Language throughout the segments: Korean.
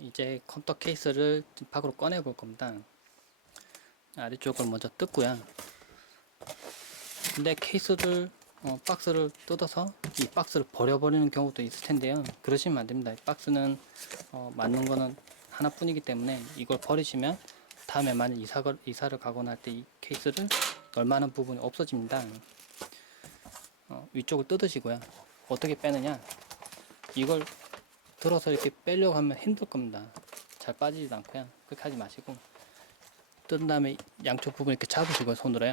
이제 컴퓨터 케이스를 밖으로 꺼내 볼 겁니다. 아래쪽을 먼저 뜯고요. 근데 케이스를 박스를 뜯어서 이 박스를 버려버리는 경우도 있을 텐데요. 그러시면 안 됩니다. 이 박스는 맞는 거는 하나뿐이기 때문에 이걸 버리시면 다음에 만약 이사를 가거나 할 때 이 케이스를 넣을 만한 부분이 없어집니다. 위쪽을 뜯으시고요. 어떻게 빼느냐? 이걸 들어서 이렇게 빼려고 하면 힘들 겁니다. 잘 빠지지도 않고요. 그렇게 하지 마시고 뜯은 다음에 양쪽 부분 이렇게 잡으시고요. 손으로요.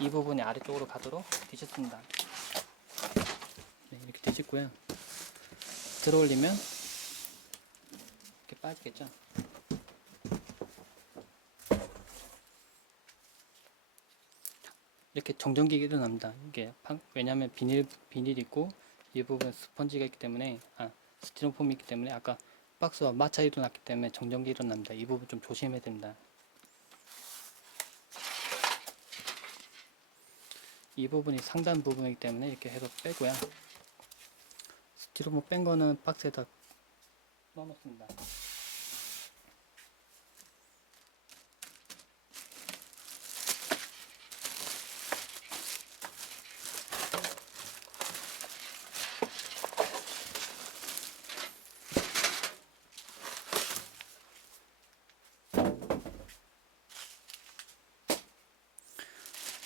이 부분이 아래쪽으로 가도록 뒤집습니다. 네, 이렇게 뒤집고요. 들어올리면 이렇게 빠지겠죠. 이렇게 정전기가 일어납니다. 이게 왜냐하면 비닐 있고 이 부분 스펀지가 있기 때문에 스티로폼이 있기 때문에 아까 박스와 마찰 일어났기 때문에 정전기 일어납니다. 이 부분 좀 조심해야 됩니다. 이 부분이 상단 부분이기 때문에 이렇게 해서 빼고요. 스티로폼 뺀 거는 박스에다 넣어놓습니다.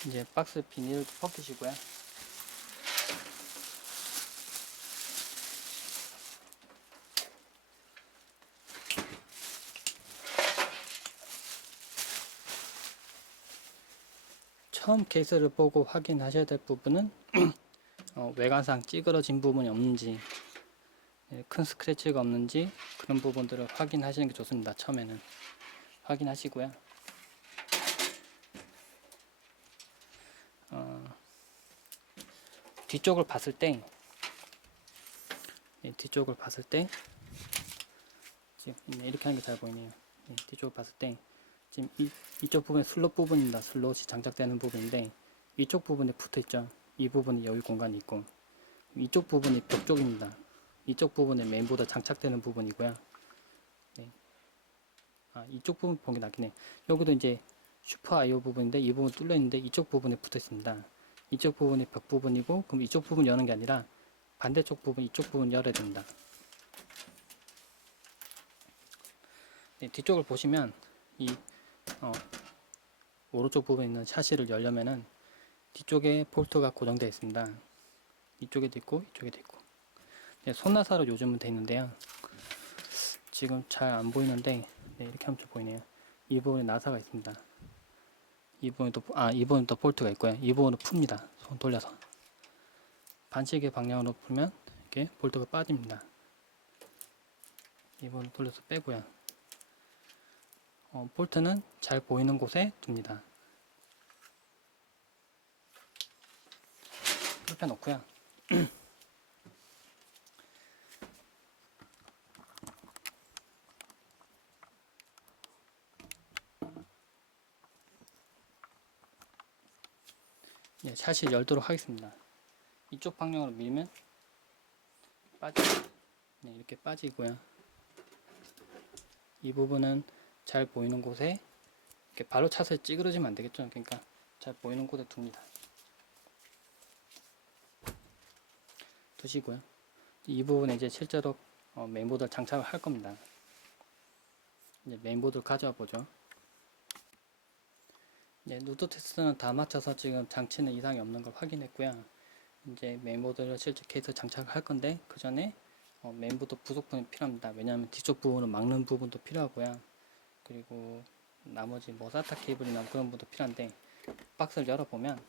이제 박스 비닐을 벗기시고요. 처음 케이스를 보고 확인하셔야 될 부분은 외관상 찌그러진 부분이 없는지 큰 스크래치가 없는지 그런 부분들을 확인하시는 게 좋습니다. 처음에는 확인하시고요. 뒤쪽을 봤을 때 지금 이렇게 하는 게 잘 보이네요. 뒤쪽을 봤을 때 지금 이쪽 부분이 슬롯 부분입니다. 슬롯이 장착되는 부분인데 이쪽 부분에 붙어 있죠. 이 부분이 여유 공간이 있고 이쪽 부분이 벽 쪽입니다. 이쪽 부분에 메인보드 장착되는 부분이고요. 네. 이쪽 부분 보기 낫긴 해. 여기도 이제 슈퍼 IO 부분인데 이 부분 뚫려 있는데 이쪽 부분에 붙어 있습니다. 이쪽 부분이 벽 부분이고 그럼 이쪽 부분 여는 게 아니라 반대쪽 부분 이쪽 부분 열어야 됩니다. 네, 뒤쪽을 보시면 이 오른쪽 부분에 있는 샤시를 열려면은 뒤쪽에 볼트가 고정되어 있습니다. 이쪽에도 있고 이쪽에도 있고. 네, 손나사로 요즘은 되어 있는데요. 지금 잘 안 보이는데 네, 이렇게 하면 좀 보이네요. 이 부분에 나사가 있습니다. 이 부분에도 볼트가 있고요. 이 부분은 풉니다. 손 돌려서 반시계 방향으로 풀면 이렇게 볼트가 빠집니다. 이 부분 돌려서 빼고요. 볼트는 잘 보이는 곳에 둡니다. 이렇게 놓고요. 예, 샷이 열도록 하겠습니다. 이쪽 방향으로 밀면 네, 이렇게 빠지고요. 이 부분은 잘 보이는 곳에 이렇게 발로 차서 찌그러지면 안 되겠죠. 그러니까 잘 보이는 곳에 둡니다. 두시고요. 이 부분에 이제 실제로 메인보드를 장착을 할 겁니다. 이제 메인보드를 가져와 보죠. 네, 누드 테스트는 다 마쳐서 지금 장치는 이상이 없는 걸 확인했고요. 이제 메인보드를 실제 케이스 장착을 할 건데 그 전에 메인보드 부속품이 필요합니다. 왜냐하면 뒤쪽 부분을 막는 부분도 필요하고요. 그리고 나머지 뭐 사타 케이블이나 그런 부분도 필요한데 박스를 열어보면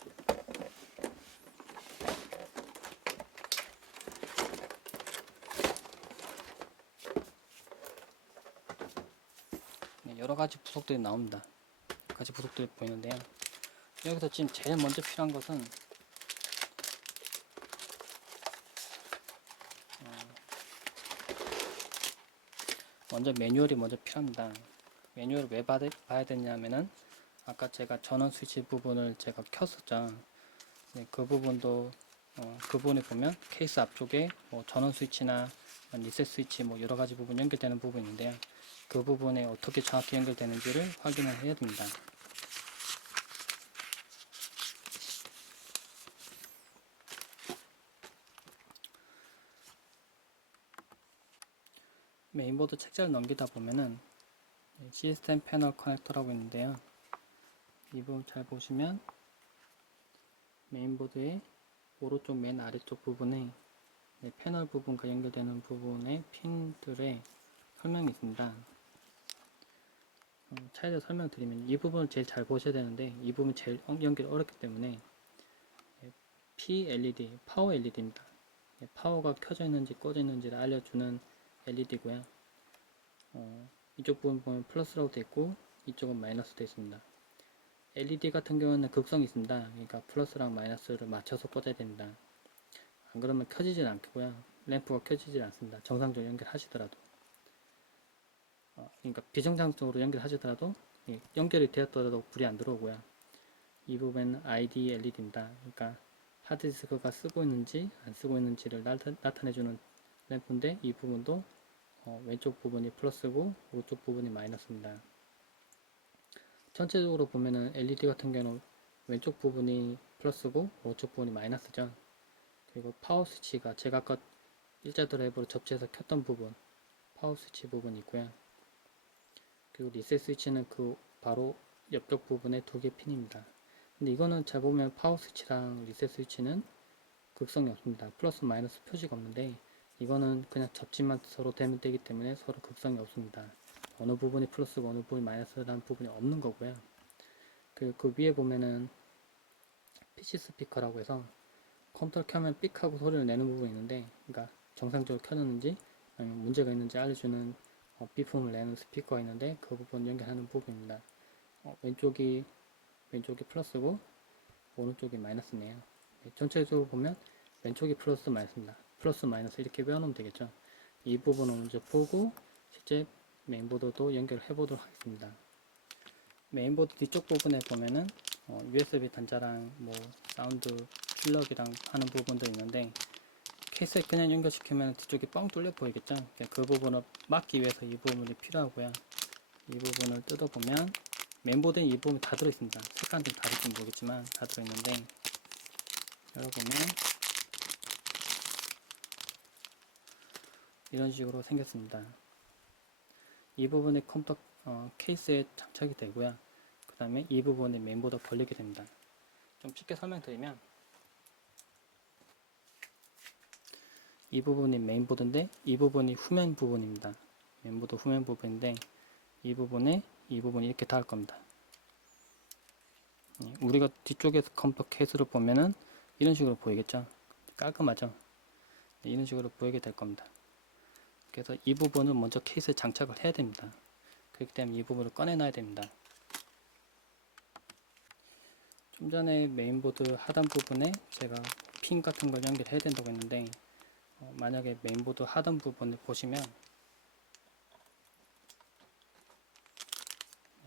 네, 여러가지 부속들이 나옵니다. 여러가지 부속들이 보이는데요. 여기서 지금 제일 먼저 필요한 것은 먼저 매뉴얼이 먼저 필요합니다. 매뉴얼을 왜 봐야 되냐면은 아까 제가 전원 스위치 부분을 제가 켰었죠. 네, 그 부분도 그 부분에 보면 케이스 앞쪽에 뭐 전원 스위치나 리셋 스위치 뭐 여러 가지 부분 연결되는 부분인데요. 그 부분에 어떻게 정확히 연결되는지를 확인을 해야 됩니다. 메인보드 책자를 넘기다 보면은 시스템 패널 커넥터라고 있는데요. 이 부분 잘 보시면 메인보드의 오른쪽 맨 아래쪽 부분에 패널 부분과 연결되는 부분의 핀들의 설명이 있습니다. 차이를 설명드리면 이 부분을 제일 잘 보셔야 되는데 이 부분 제일 연결이 어렵기 때문에 PLED, 파워 LED입니다. 파워가 켜져 있는지 꺼져 있는지를 알려주는 LED고요. 이쪽 부분 보면 플러스라고 되어 있고 이쪽은 마이너스 되어 있습니다. LED 같은 경우는 극성이 있습니다. 그러니까 플러스랑 마이너스를 맞춰서 꺼져야 됩니다. 안 그러면 켜지질 않고요. 램프가 켜지질 않습니다. 정상적으로 연결하시더라도. 그러니까 비정상적으로 연결하시더라도 연결이 되었더라도 불이 안 들어오고요. 이 부분은 ID LED입니다. 그러니까 하드디스크가 쓰고 있는지 안 쓰고 있는지를 나타내주는 램프인데 이 부분도 왼쪽 부분이 플러스고 오른쪽 부분이 마이너스입니다. 전체적으로 보면은 LED 같은 경우는 왼쪽 부분이 플러스고 오른쪽 부분이 마이너스죠. 그리고 파워 스위치가 제가 아까 일자 드라이버로 접지해서 켰던 부분 파워 스위치 부분이 있고요. 그리고 리셋 스위치는 그 바로 옆쪽 부분에 두 개 핀입니다. 근데 이거는 잘 보면 파워 스위치랑 리셋 스위치는 극성이 없습니다. 플러스 마이너스 표시가 없는데 이거는 그냥 접지만 서로 되면 되기 때문에 서로 극성이 없습니다. 어느 부분이 플러스고 어느 부분이 마이너스라는 부분이 없는 거고요. 그리고 그 위에 보면은 PC 스피커라고 해서 컴퓨터 켜면 삑 하고 소리를 내는 부분이 있는데 그러니까 정상적으로 켜졌는지 아니면 문제가 있는지 알려주는 비품을 내는 스피커가 있는데 그 부분 연결하는 부분입니다. 왼쪽이 플러스고 오른쪽이 마이너스네요. 전체적으로 보면 왼쪽이 플러스 마이너스입니다. 플러스 마이너스 이렇게 외워놓으면 되겠죠. 이 부분을 먼저 보고 실제 메인보드도 연결해 보도록 하겠습니다. 메인보드 뒤쪽 부분에 보면은 USB 단자랑 뭐 사운드 출력이랑 하는 부분도 있는데 케이스에 그냥 연결시키면 뒤쪽이 뻥 뚫려 보이겠죠. 그 부분을 막기 위해서 이 부분이 필요하고요. 이 부분을 뜯어보면 메인보드에 이 부분이 다 들어있습니다. 색깔은 좀 다를지 모르겠지만 다 들어있는데 열어보면 이런 식으로 생겼습니다. 이 부분이 컴퓨터 케이스에 장착이 되고요. 그 다음에 이 부분에 메인보드가 걸리게 됩니다. 좀 쉽게 설명드리면 이 부분이 메인보드인데 이 부분이 후면 부분입니다. 메인보드 후면 부분인데 이 부분이 이렇게 닿을 겁니다. 우리가 뒤쪽에서 컴퓨터 케이스를 보면은 이런 식으로 보이겠죠. 깔끔하죠. 이런 식으로 보이게 될 겁니다. 그래서 이 부분은 먼저 케이스에 장착을 해야 됩니다. 그렇기 때문에 이 부분을 꺼내 놔야 됩니다. 좀 전에 메인보드 하단 부분에 제가 핀 같은 걸 연결해야 된다고 했는데 만약에 메인보드 하단 부분을 보시면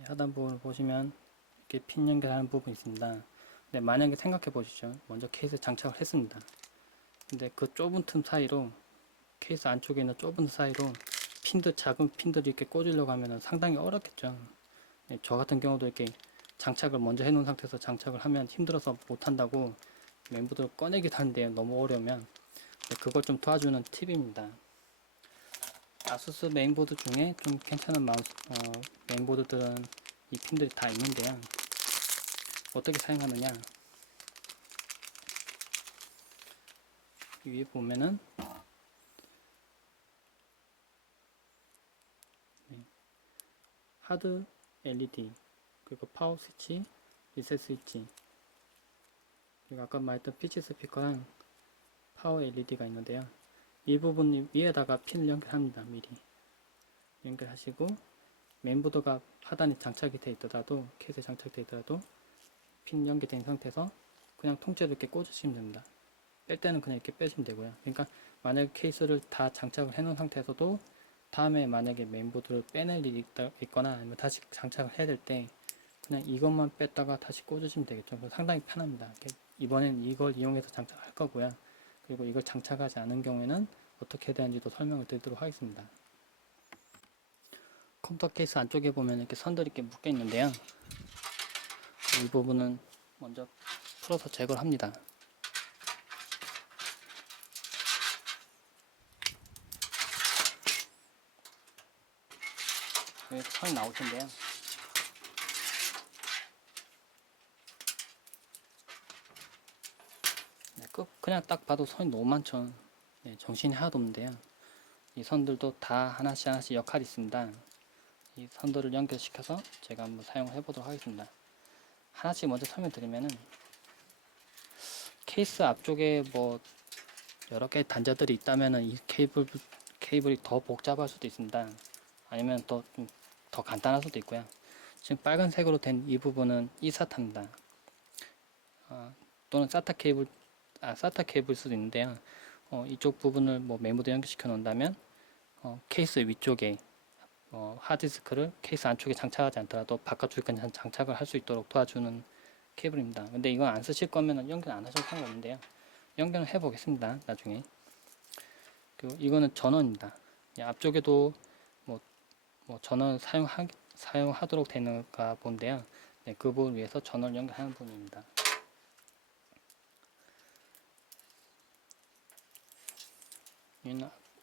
하단 부분을 보시면 이렇게 핀 연결하는 부분이 있습니다. 근데 만약에 생각해 보시죠. 먼저 케이스에 장착을 했습니다. 근데 그 좁은 틈 사이로 케이스 안쪽에 있는 좁은 사이로 작은 핀들이 이렇게 꽂으려고 하면 상당히 어렵겠죠. 저 같은 경우도 이렇게 장착을 먼저 해놓은 상태에서 장착을 하면 힘들어서 못한다고 메인보드를 꺼내기도 하는데 너무 어려우면 그걸 좀 도와주는 팁입니다. 아수스 메인보드 중에 좀 괜찮은 메인보드들은 이 핀들이 다 있는데요. 어떻게 사용하느냐, 위에 보면은 하드 LED 그리고 파워 스위치, 리셋 스위치, 그리고 아까 말했던 PC 스피커랑 파워 LED가 있는데요. 이 부분 위에다가 핀을 연결합니다. 미리 연결하시고 메인보드가 하단에 장착이 되어 있더라도 케이스에 장착되어 있더라도 핀 연결된 상태에서 그냥 통째로 이렇게 꽂으시면 됩니다. 뺄 때는 그냥 이렇게 빼시면 되고요. 그러니까 만약에 케이스를 다 장착을 해 놓은 상태에서도 다음에 만약에 메인보드를 빼낼 일이 있거나 아니면 다시 장착을 해야 될 때 그냥 이것만 뺐다가 다시 꽂으시면 되겠죠. 상당히 편합니다. 이번엔 이걸 이용해서 장착할 거고요. 그리고 이걸 장착하지 않은 경우에는 어떻게 해야 되는지도 설명을 드리도록 하겠습니다. 컴퓨터 케이스 안쪽에 보면 이렇게 선들이 이렇게 묶여 있는데요. 이 부분은 먼저 풀어서 제거를 합니다. 여기 선이 나올 텐데요. 네, 그냥 딱 봐도 선이 너무 많죠. 네, 정신이 하나도 없는데요. 이 선들도 다 하나씩 하나씩 역할이 있습니다. 이 선들을 연결시켜서 제가 한번 사용해 보도록 하겠습니다. 하나씩 먼저 설명드리면은, 케이스 앞쪽에 뭐 여러 개의 단자들이 있다면은 이 케이블이 더 복잡할 수도 있습니다. 아니면 더 간단할 수도 있고요. 지금 빨간색으로 된 이 부분은 eSATA입니다. 또는 SATA 케이블일 수도 있는데요. 이쪽 부분을 뭐 메모드 연결시켜 놓는다면 케이스 위쪽에 하드디스크를 케이스 안쪽에 장착하지 않더라도 바깥쪽에 장착을 할 수 있도록 도와주는 케이블입니다. 근데 이건 안 쓰실 거면 연결 안 하셔도 상관없는데요. 연결을 해 보겠습니다. 나중에. 그리고 이거는 전원입니다. 앞쪽에도 전원 사용하도록 되는가 본데요. 네, 그 부분을 위해서 전원을 연결하는 부분입니다.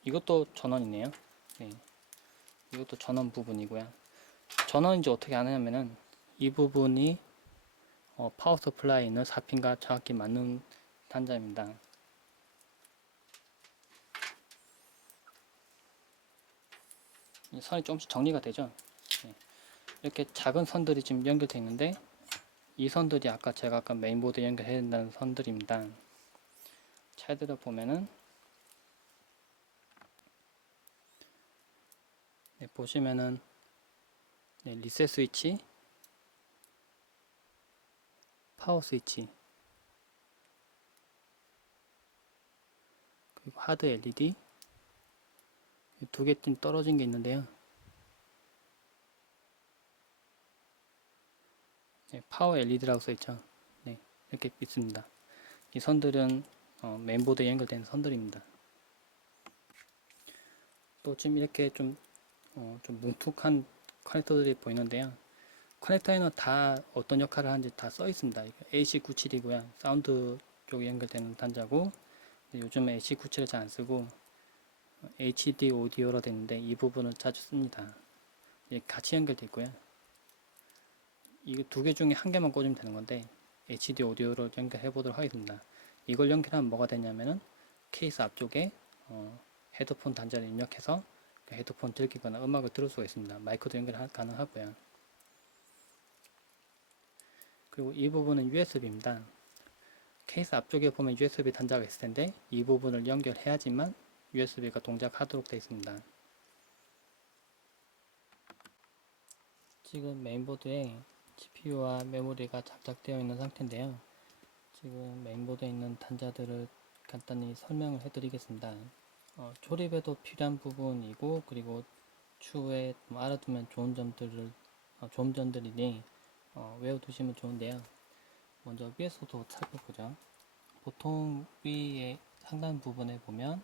이것도 전원이네요. 네, 이것도 전원 부분이고요. 전원 이제 어떻게 하냐면은 이 부분이 파워 서플라이 있는 4핀과 정확히 맞는 단자입니다. 이 선이 조금씩 정리가 되죠. 네. 이렇게 작은 선들이 지금 연결되어 있는데 이 선들이 제가 아까 메인보드에 연결해야 된다는 선들입니다. 잘 들어보면은 네, 보시면은 네, 리셋 스위치, 파워 스위치, 그리고 하드 LED 두 개 좀 떨어진 게 있는데요. 네, 파워 LED라고 써있죠. 네, 이렇게 있습니다. 이 선들은 메인보드에 연결된 선들입니다. 또 지금 이렇게 좀 뭉툭한 커넥터들이 보이는데요. 커넥터에는 다 어떤 역할을 하는지 다 써 있습니다. AC97이고요. 사운드 쪽에 연결되는 단자고, 요즘에 AC97을 잘 안 쓰고 HD 오디오로 되는데 이 부분을 자주 씁니다. 같이 연결되어 있고요. 이거 두 개 중에 한 개만 꽂으면 되는 건데 HD 오디오로 연결해 보도록 하겠습니다. 이걸 연결하면 뭐가 되냐면은 케이스 앞쪽에 헤드폰 단자를 입력해서 그 헤드폰 들기거나 음악을 들을 수가 있습니다. 마이크도 연결 가능하고요. 그리고 이 부분은 USB입니다. 케이스 앞쪽에 보면 USB 단자가 있을 텐데 이 부분을 연결해야지만 USB가 동작하도록 되어 있습니다. 지금 메인보드에 GPU와 메모리가 장착되어 있는 상태인데요. 지금 메인보드에 있는 단자들을 간단히 설명을 해드리겠습니다. 조립에도 필요한 부분이고, 그리고 추후에 알아두면 좋은 점들이니 외워두시면 좋은데요. 먼저 위에서도 살펴보죠. 보통 위에 상단 부분에 보면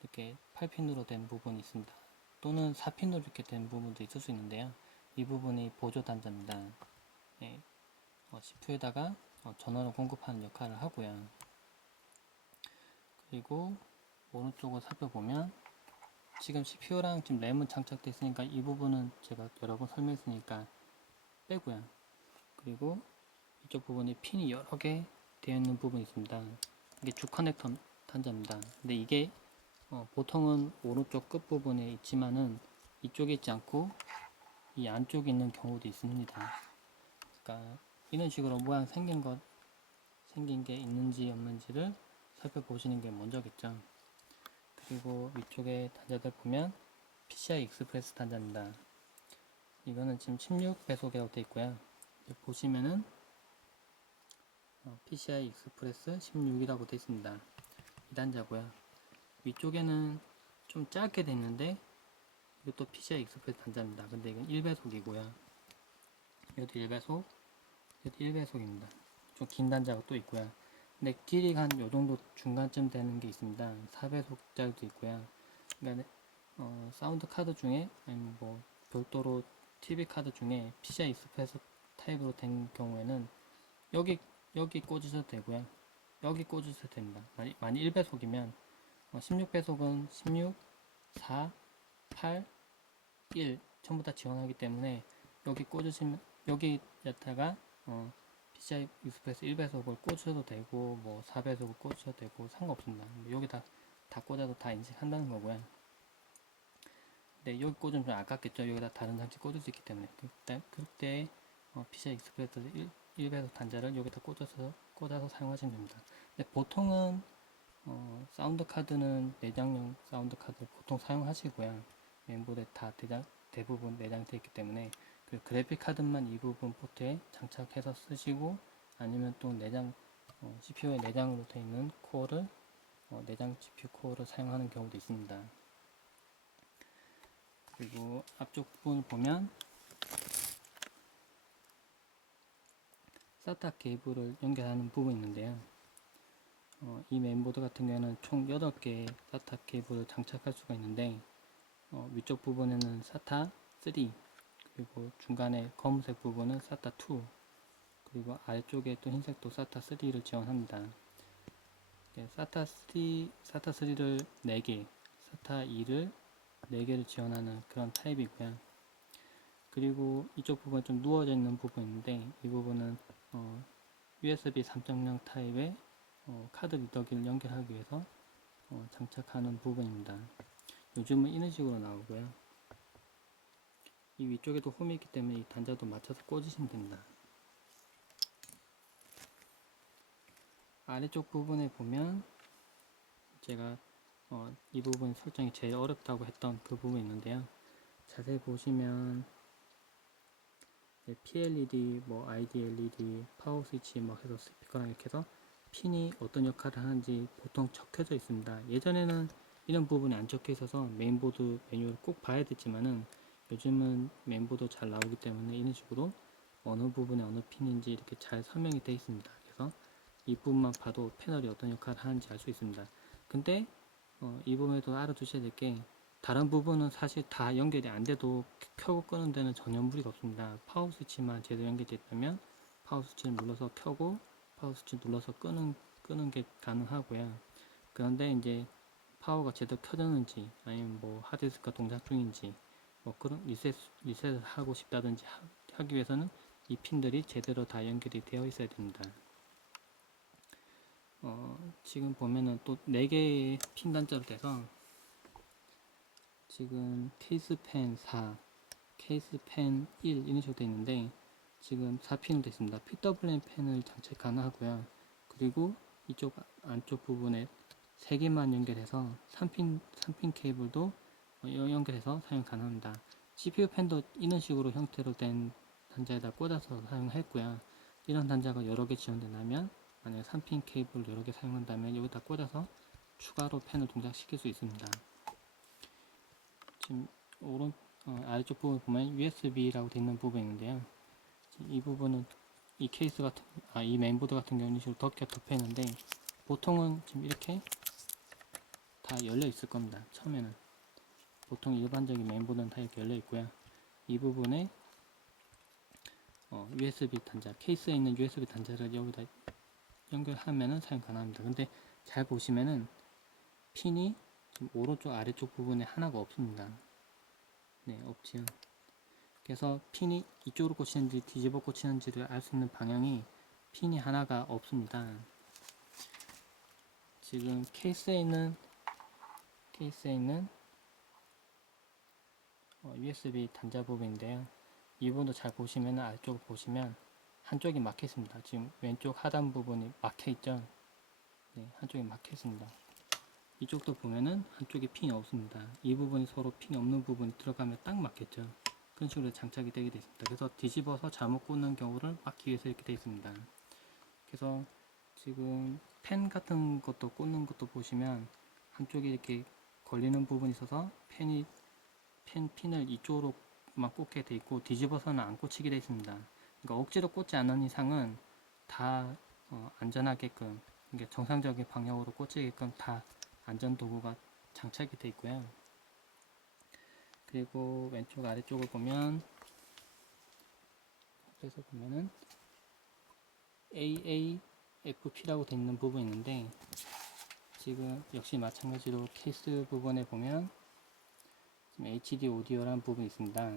이렇게 8핀으로 된 부분이 있습니다. 또는 4핀으로 이렇게 된 부분도 있을 수 있는데요. 이 부분이 보조 단자입니다. 네, CPU에다가 전원을 공급하는 역할을 하고요. 그리고 오른쪽을 살펴보면 지금 CPU랑 지금 램은 장착되어 있으니까 이 부분은 제가 여러 번 설명했으니까 빼고요. 그리고 이쪽 부분에 핀이 여러 개 되어 있는 부분이 있습니다. 이게 주 커넥터 단자입니다. 근데 이게 보통은 오른쪽 끝부분에 있지만은 이쪽에 있지 않고 이 안쪽에 있는 경우도 있습니다. 그러니까 이런 식으로 모양 생긴 게 있는지 없는지를 살펴보시는 게 먼저겠죠. 그리고 위쪽에 단자들 보면 PCI 익스프레스 단자입니다. 이거는 지금 16배속이라고 되어 있고요. 보시면은 PCI 익스프레스 16이라고 되어 있습니다. 이 단자고요. 위쪽에는 좀 짧게 되어 있는데 이것도 PCI 익스프레스 단자입니다. 근데 이건 1배속이고요. 이것도 1배속, 이것도 1배속입니다. 좀 긴 단자가 또 있고요. 근데 길이가 한 요 정도 중간쯤 되는 게 있습니다. 4배속짜리도 있고요. 그러니까 사운드 카드 중에 아니면 뭐 별도로 TV 카드 중에 PCI 익스프레스 타입으로 된 경우에는 여기 꽂으셔도 되고요. 여기 꽂으셔도 됩니다. 만약 1배속이면 16배속은 16, 4, 8, 1 전부 다 지원하기 때문에 여기 꽂으시면 여기에다가 PCI 익스프레스 1배속을 꽂으셔도 되고 뭐 4배속을 꽂으셔도 되고 상관없습니다. 여기다 다 꽂아도 다 인식한다는 거고요. 근데 여기 꽂으면 좀 아깝겠죠. 여기다 다른 장치 꽂을 수 있기 때문에 그때 PCI 익스프레스 1배속 단자를 여기다 꽂아서 사용하시면 됩니다. 근데 보통은 사운드 카드는 내장용 사운드 카드를 보통 사용하시고요. 메인보드에 다 대부분 내장되어 있기 때문에 그 그래픽 카드만 이 부분 포트에 장착해서 쓰시고 아니면 또 내장 CPU에 내장으로 되어 있는 코어를 내장 GPU 코어를 사용하는 경우도 있습니다. 그리고 앞쪽 부분을 보면 SATA 케이블을 연결하는 부분이 있는데요. 이 메인보드 같은 경우에는 총 8개의 SATA 케이블을 장착할 수가 있는데 위쪽 부분에는 SATA 3 그리고 중간에 검은색 부분은 SATA 2 그리고 아래쪽에 또 흰색도 SATA 3를 지원합니다. SATA 3를 4개, SATA 2를 4개를 지원하는 그런 타입이고요. 그리고 이쪽 부분 좀 누워져 있는 부분인데 이 부분은 USB 3.0 타입의 카드 리더기를 연결하기 위해서 장착하는 부분입니다. 요즘은 이런 식으로 나오고요. 이 위쪽에도 홈이 있기 때문에 이 단자도 맞춰서 꽂으시면 됩니다. 아래쪽 부분에 보면 제가 이 부분 설정이 제일 어렵다고 했던 그 부분이 있는데요. 자세히 보시면 PLED, 뭐 ID LED, 파워 스위치 뭐 해서 스피커랑 이렇게 해서 핀이 어떤 역할을 하는지 보통 적혀져 있습니다. 예전에는 이런 부분이 안 적혀 있어서 메인보드 매뉴얼을 꼭 봐야 됐지만은 요즘은 메인보드 잘 나오기 때문에 이런 식으로 어느 부분에 어느 핀인지 이렇게 잘 설명이 되어 있습니다. 그래서 이 부분만 봐도 패널이 어떤 역할을 하는지 알 수 있습니다. 근데 이 부분에도 알아두셔야 될 게 다른 부분은 사실 다 연결이 안 돼도 켜고 끄는 데는 전혀 무리가 없습니다. 파워 스위치만 제대로 연결되어 있다면 파워 스위치를 눌러서 켜고 파워 스위치 눌러서 끄는 게 가능하고요. 그런데 이제 파워가 제대로 켜졌는지 아니면 뭐 하드디스크가 동작 중인지 뭐 그런 리셋을 하고 싶다든지 하기 위해서는 이 핀들이 제대로 다 연결이 되어 있어야 됩니다. 지금 보면은 또 4개의 핀 단자로 돼서 지금 케이스펜 4, 케이스펜 1 이런 식으로 되어 있는데 지금 4핀으로 되어 있습니다. PWM 펜을 장착 가능하고요. 그리고 이쪽 안쪽 부분에 3개만 연결해서 3핀 케이블도 연결해서 사용 가능합니다. CPU 펜도 이런 식으로 형태로 된 단자에다 꽂아서 사용했고요. 이런 단자가 여러 개 지원된다면 만약에 3핀 케이블 여러 개 사용한다면 여기다 꽂아서 추가로 펜을 동작시킬 수 있습니다. 지금 아래쪽 부분 보면 USB라고 되어 있는 부분이 있는데요. 이 부분은 이 케이스 같은 이 메인보드 같은 경우는 식으로 덮여 있는데 보통은 지금 이렇게 다 열려 있을 겁니다. 처음에는 보통 일반적인 메인보드는 다 이렇게 열려 있고요. 이 부분에 USB 단자, 케이스에 있는 USB 단자를 여기다 연결하면은 사용 가능합니다. 근데 잘 보시면은 핀이 지금 오른쪽 아래쪽 부분에 하나가 없습니다. 네, 없지요. 그래서 핀이 이쪽으로 꽂히는지 뒤집어 꽂히는지를 알 수 있는 방향이 핀이 하나가 없습니다. 지금 케이스에 있는 USB 단자 부분인데요. 이 부분도 잘 보시면 아래쪽을 보시면 한쪽이 막혀 있습니다. 지금 왼쪽 하단 부분이 막혀 있죠. 네, 한쪽이 막혀 있습니다. 이쪽도 보면은 한쪽에 핀이 없습니다. 이 부분이 서로 핀이 없는 부분이 들어가면 딱 맞겠죠. 그런 식으로 장착이 되게 되어 있습니다. 그래서 뒤집어서 잘못 꽂는 경우를 막기 위해서 이렇게 되어 있습니다. 그래서 지금 펜 같은 것도 꽂는 것도 보시면 한쪽에 이렇게 걸리는 부분이 있어서 핀을 이쪽으로만 꽂게 되어 있고 뒤집어서는 안 꽂히게 되어 있습니다. 그러니까 억지로 꽂지 않는 이상은 다 안전하게끔 이게 정상적인 방향으로 꽂히게끔 다 안전 도구가 장착이 되어 있고요. 그리고 왼쪽 아래쪽을 보면 그래서 보면은 AAFP라고 되어 있는 부분이 있는데, 지금 역시 마찬가지로 케이스 부분에 보면 지금 HD 오디오라는 부분이 있습니다.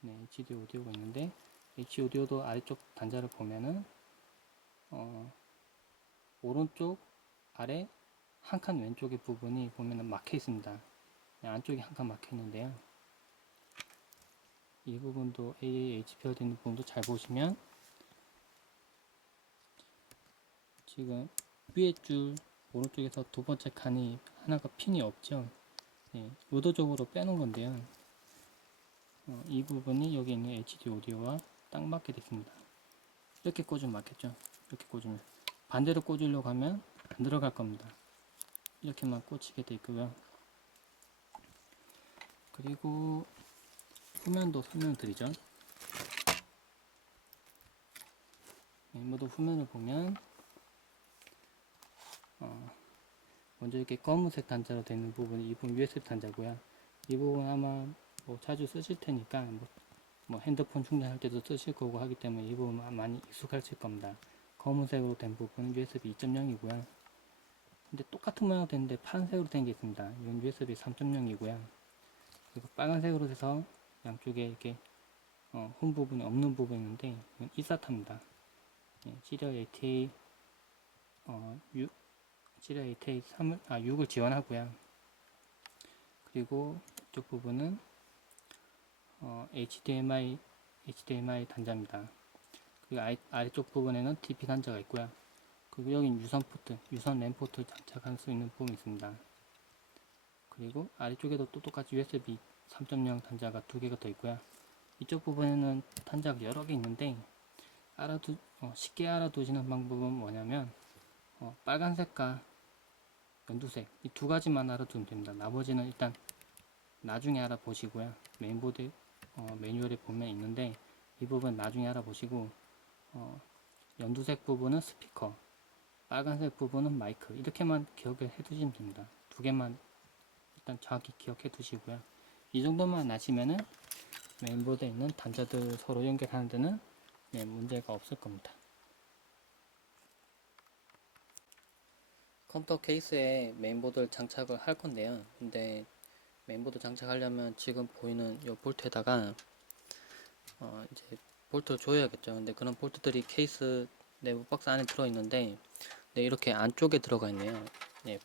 네, HD 오디오가 있는데, HD 오디오도 아래쪽 단자를 보면은 오른쪽 아래 한 칸 왼쪽의 부분이 보면은 막혀 있습니다. 네, 안쪽에 한 칸 막혀 있는데요. 이 부분도 AAHP가 되는 부분도 잘 보시면 지금 위에 줄 오른쪽에서 두 번째 칸이 하나가 핀이 없죠. 네, 의도적으로 빼놓은 건데요. 이 부분이 여기 있는 HD 오디오와 딱 맞게 됐습니다. 이렇게 꽂으면 맞겠죠. 이렇게 꽂으면 반대로 꽂으려고 하면 안 들어갈 겁니다. 이렇게만 꽂히게 돼 있고요. 그리고 후면도 설명드리죠. 모두 후면을 보면 먼저 이렇게 검은색 단자로 되는 부분이 이 부분 USB 단자고요. 이 부분 아마 뭐 자주 쓰실 테니까 뭐 핸드폰 충전할 때도 쓰실 거고 하기 때문에 이 부분 많이 익숙하실 겁니다. 검은색으로 된 부분은 USB 2.0이고요. 근데 똑같은 모양으로 됐는데 파란색으로 된 게 있습니다. 이건 USB 3.0이고요. 그리고 빨간색으로 돼서 양쪽에 이렇게 홈 부분이 없는 부분이 있는데 이건 eSATA입니다. 시리얼 ATA 6을 지원하고요. 그리고 이쪽 부분은 HDMI 단자입니다. 그리고 아래쪽 부분에는 DP 단자가 있고요. 그리고 여긴 유선 랜 포트 장착할 수 있는 부분이 있습니다. 그리고 아래쪽에도 또 똑같이 USB 3.0 단자가 두 개가 더 있고요. 이쪽 부분에는 단자가 여러 개 있는데 쉽게 알아두시는 방법은 뭐냐면 빨간색과 연두색 이 두 가지만 알아두면 됩니다. 나머지는 일단 나중에 알아보시고요. 메인보드 매뉴얼에 보면 있는데 이 부분 나중에 알아보시고 연두색 부분은 스피커, 빨간색 부분은 마이크 이렇게만 기억을 해 두시면 됩니다. 두 개만 일단 정확히 기억해 두시고요. 이 정도만 아시면은 메인보드에 있는 단자들 서로 연결하는 데는 문제가 없을 겁니다. 컴퓨터 케이스에 메인보드를 장착을 할 건데요. 근데 메인보드 장착하려면 지금 보이는 이 볼트에다가 이제 볼트를 조여야겠죠. 근데 그런 볼트들이 케이스 내부 박스 안에 들어있는데 이렇게 안쪽에 들어가 있네요.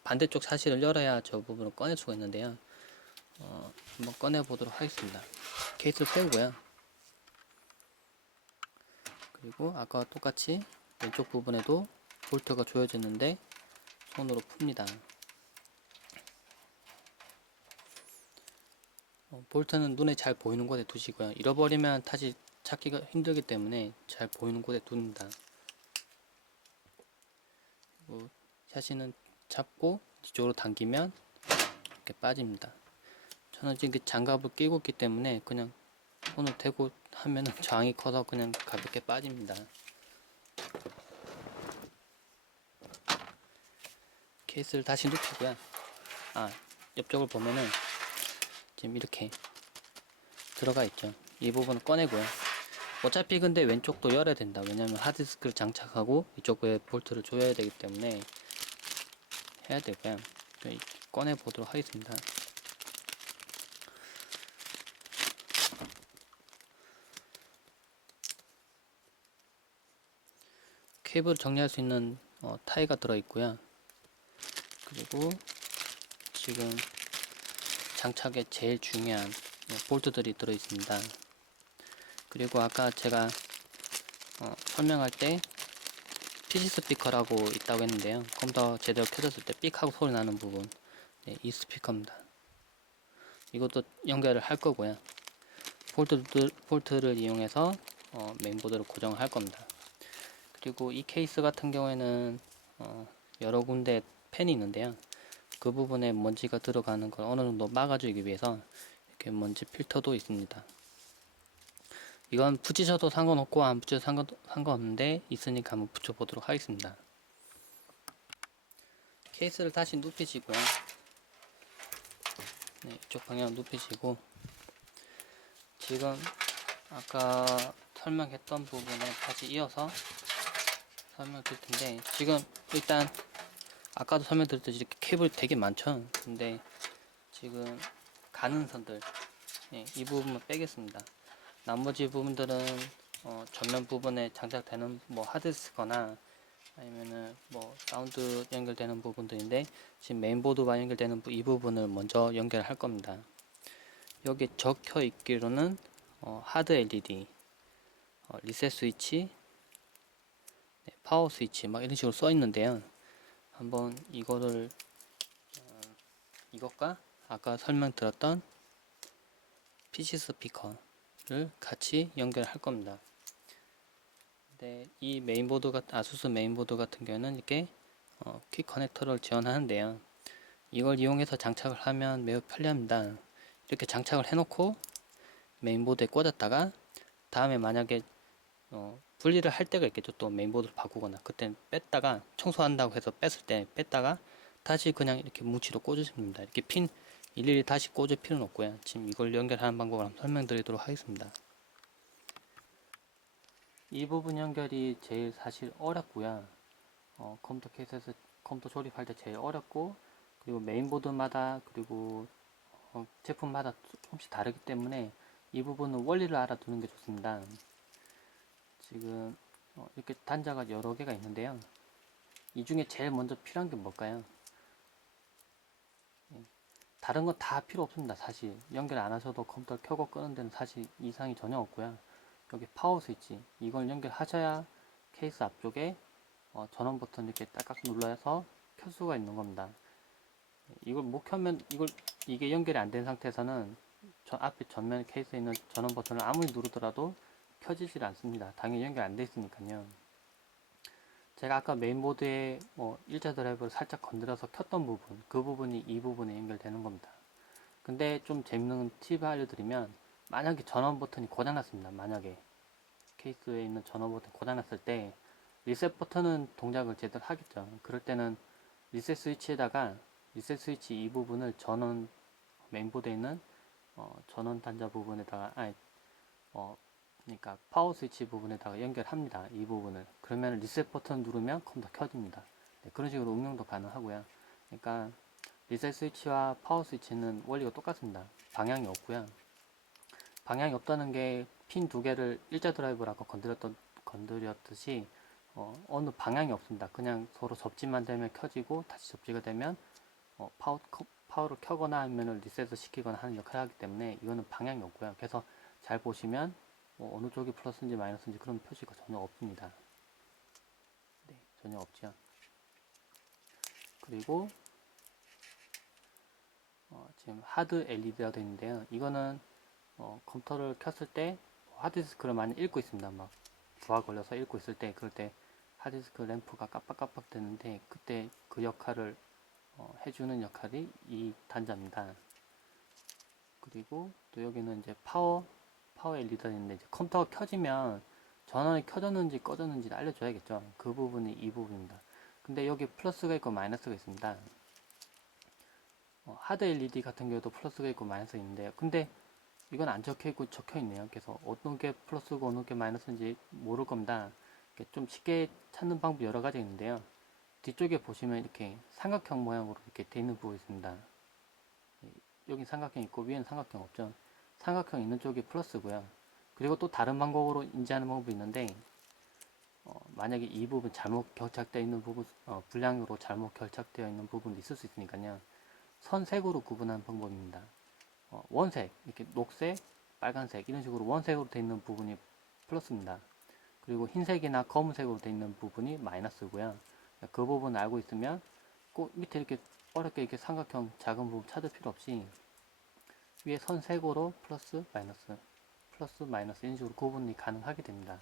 반대쪽 사실을 열어야 저 부분을 꺼낼 수가 있는데요. 한번 꺼내 보도록 하겠습니다. 케이스를 세우고요. 그리고 아까와 똑같이 왼쪽 부분에도 볼트가 조여졌는데 손으로 풉니다. 볼트는 눈에 잘 보이는 곳에 두시고요. 잃어버리면 다시 찾기가 힘들기 때문에 잘 보이는 곳에 둡니다. 그리고 샤시는 잡고 뒤쪽으로 당기면 이렇게 빠집니다. 저는 지금 장갑을 끼고 있기 때문에 그냥 손을 대고 하면은 저항이 커서 그냥 가볍게 빠집니다. 케이스를 다시 눕히고요. 옆쪽을 보면은 지금 이렇게 들어가 있죠. 이 부분을 꺼내고요. 어차피 근데 왼쪽도 열어야 된다. 왜냐면 하드디스크를 장착하고 이쪽에 볼트를 조여야 되기 때문에 해야 되고요. 꺼내 보도록 하겠습니다. 케이블을 정리할 수 있는 타이가 들어 있고요. 그리고 지금 장착에 제일 중요한 볼트들이 들어 있습니다. 그리고 아까 제가 설명할 때 PC 스피커라고 있다고 했는데요. 컴퓨터 제대로 켜졌을 때 삑 하고 소리 나는 부분, 이 스피커입니다. 이것도 연결을 할 거고요. 볼트를 이용해서 메인보드를 고정을 할 겁니다. 그리고 이 케이스 같은 경우에는 여러 군데 팬이 있는데요. 그 부분에 먼지가 들어가는 걸 어느 정도 막아주기 위해서 이렇게 먼지 필터도 있습니다. 이건 붙이셔도 상관없고 안 붙여도 상관없는데 있으니까 한번 붙여보도록 하겠습니다. 케이스를 다시 눕히시고요. 네, 이쪽 방향 눕히시고 지금 아까 설명했던 부분에 다시 이어서 설명드릴 텐데, 지금 일단 아까도 설명드렸듯이 이렇게 케이블이 되게 많죠. 근데 지금 가는 선들, 예, 이 부분만 빼겠습니다. 나머지 부분들은 전면 부분에 장착되는 뭐 하드디스크나 아니면은 뭐 사운드 연결되는 부분들인데, 지금 메인보드와 연결되는 이 부분을 먼저 연결할 겁니다. 여기 적혀 있기로는 하드 LED, 리셋 스위치, 네, 파워 스위치 막 이런 식으로 써 있는데요. 한번 이거를 이것과 아까 설명드렸던 PC 스피커를 같이 연결할 겁니다. 근데 이 메인보드 아수스 메인보드 같은 경우는 이렇게 퀵 커넥터를 지원하는데요. 이걸 이용해서 장착을 하면 매우 편리합니다. 이렇게 장착을 해놓고 메인보드에 꽂았다가 다음에 만약에 분리를 할 때가 있겠죠. 또 메인보드를 바꾸거나 그때 뺐다가 청소한다고 해서 뺐을 때 뺐다가 다시 그냥 이렇게 뭉치로 꽂으시면 됩니다. 이렇게 핀 일일이 다시 꽂을 필요는 없고요. 지금 이걸 연결하는 방법을 한번 설명드리도록 하겠습니다. 이 부분 연결이 제일 사실 어렵고요. 컴퓨터 케이스에서 컴퓨터 조립할 때 제일 어렵고, 그리고 메인보드마다 그리고 제품마다 조금씩 다르기 때문에 이 부분은 원리를 알아두는 게 좋습니다. 지금 이렇게 단자가 여러 개가 있는데요. 이 중에 제일 먼저 필요한 게 뭘까요? 다른 건 다 필요 없습니다. 사실 연결 안 하셔도 컴퓨터 켜고 끄는 데는 사실 이상이 전혀 없고요. 여기 파워 스위치, 이걸 연결하셔야 케이스 앞쪽에 전원 버튼 이렇게 딱딱 눌러서 켤 수가 있는 겁니다. 이걸 못 켜면 이게 연결이 안 된 상태에서는 앞에 전면 케이스에 있는 전원 버튼을 아무리 누르더라도 켜지질 않습니다. 당연히 연결 안 돼 있으니까요. 제가 아까 메인보드에 일자 드라이브를 살짝 건드려서 켰던 부분, 그 부분이 이 부분에 연결되는 겁니다. 근데 좀 재밌는 팁을 알려드리면, 만약에 전원 버튼이 고장났습니다. 만약에 케이스에 있는 전원 버튼이 고장났을 때 리셋 버튼은 동작을 제대로 하겠죠. 그럴 때는 리셋 스위치에다가 리셋 스위치 이 부분을 전원 메인보드에 있는 전원 단자 부분에다가 그러니까 파워 스위치 부분에다가 연결합니다. 이 부분을. 그러면 리셋 버튼 누르면 컴퓨터 켜집니다. 네, 그런 식으로 응용도 가능하고요. 그러니까 리셋 스위치와 파워 스위치는 원리가 똑같습니다. 방향이 없고요. 방향이 없다는 게 핀 두 개를 일자 드라이브라고 건드렸듯이 어느 방향이 없습니다. 그냥 서로 접지만 되면 켜지고 다시 접지가 되면 파워를 켜거나 하면 리셋을 시키거나 하는 역할을 하기 때문에 이거는 방향이 없고요. 그래서 잘 보시면 어느 쪽이 플러스인지 마이너스인지 그런 표시가 전혀 없습니다. 네, 전혀 없죠. 그리고 지금 하드 LED가 되어 있는데요. 이거는 컴퓨터를 켰을 때 하드디스크를 많이 읽고 있습니다. 막 부하 걸려서 읽고 있을 때, 그럴 때 하드디스크 램프가 깜빡깜빡 되는데, 그때 그 역할을 해주는 역할이 이 단자입니다. 그리고 또 여기는 이제 파워 LED가 있는데, 이제 컴퓨터가 켜지면 전원이 켜졌는지 꺼졌는지 알려줘야겠죠. 그 부분이 이 부분입니다. 근데 여기 플러스가 있고 마이너스가 있습니다. 하드 LED 같은 경우도 플러스가 있고 마이너스가 있는데요. 근데 이건 안 적혀 있고 적혀 있네요. 그래서 어떤 게 플러스고 어느 게 마이너스인지 모를 겁니다. 좀 쉽게 찾는 방법 여러 가지 있는데요. 뒤쪽에 보시면 이렇게 삼각형 모양으로 이렇게 되어 있는 부분이 있습니다. 여기 삼각형 있고 위에는 삼각형 없죠. 삼각형 있는 쪽이 플러스고요. 그리고 또 다른 방법으로 인지하는 방법이 있는데, 만약에 이 부분 잘못 결착되어 있는 부분, 불량으로 잘못 결착되어 있는 부분도 있을 수 있으니까요. 선색으로 구분하는 방법입니다. 원색, 이렇게 녹색, 빨간색 이런 식으로 원색으로 되어 있는 부분이 플러스입니다. 그리고 흰색이나 검은색으로 되어 있는 부분이 마이너스고요. 그 부분 알고 있으면 꼭 밑에 이렇게 어렵게 이렇게 삼각형 작은 부분 찾을 필요 없이 위에 선색으로 플러스 마이너스 이런 식으로 구분이 가능하게 됩니다.